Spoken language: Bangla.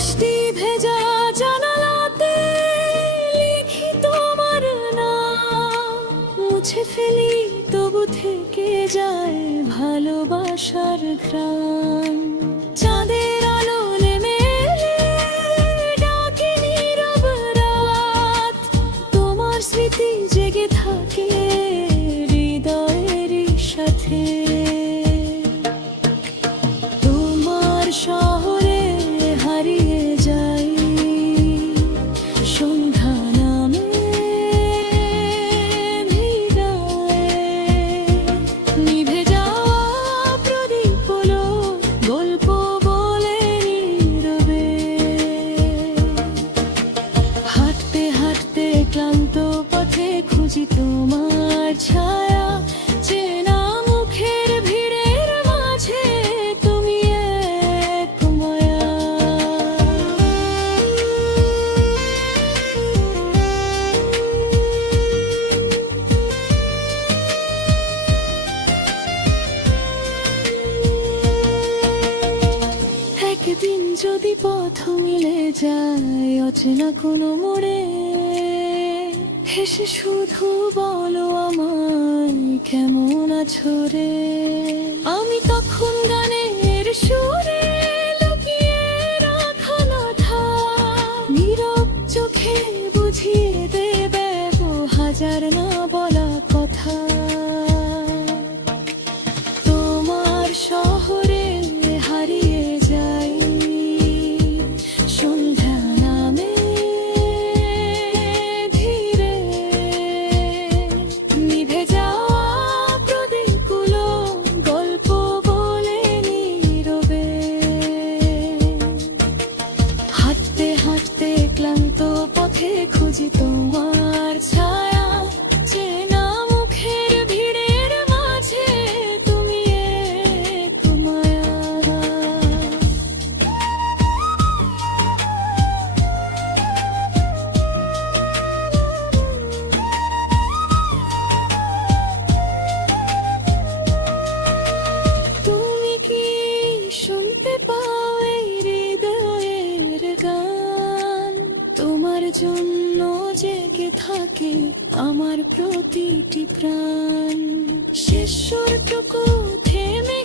বৃষ্টি ভেজা জানালাতে লিখি তোমার নাম, মুছে ফেলি তবু থেকে যায় ভালোবাসার ঘ্রাণ। চাঁদের আলো নেমে এলে ডাকে নীরব রাত, তোমার স্মৃতি জেগে থাকে হৃদয়ের সাথে। তোমার শহরে হারিয়ে যাই সন্ধ্যা নামে হৃদয়ে, নিভে যাওয়া প্রদীপগুলো গল্প বলে নীরবে। হাঁটতে হাঁটতে ক্লান্ত পথে খুঁজি তোমার ছায়া, চেনা মুখের ভিড়ের মাঝে তুমি এক মায়া। একদিন যদি পথ মিলে যায় অচেনা কোনো মোড়ে, হেসে শুধু বলো আমায় কেমন আছো রে। আমি তখন গানের সুরে লুকিয়ে রাখা কথা, নীরব চোখে বুঝিয়ে দেবে হাজার না বলা কথা। তোমার শহরে হারিয়ে যাই সন্ধ্যা নামে ধীরে, নিভে যাওয়া প্রদীপগুলো গল্প বলে নীরবে। হাঁটতে হাঁটতে ক্লান্ত পথে খুঁজি তোমার ছায়া, চেনা মুখের ভিড়ের মাঝে তুমি এক মায়া। তুমি কি শুনতে পাও এই হৃদয়ের গান? তোমার জন্য জেগে থাকে আমার প্রতিটি প্রাণ। শেষ সুরটুকু থেমে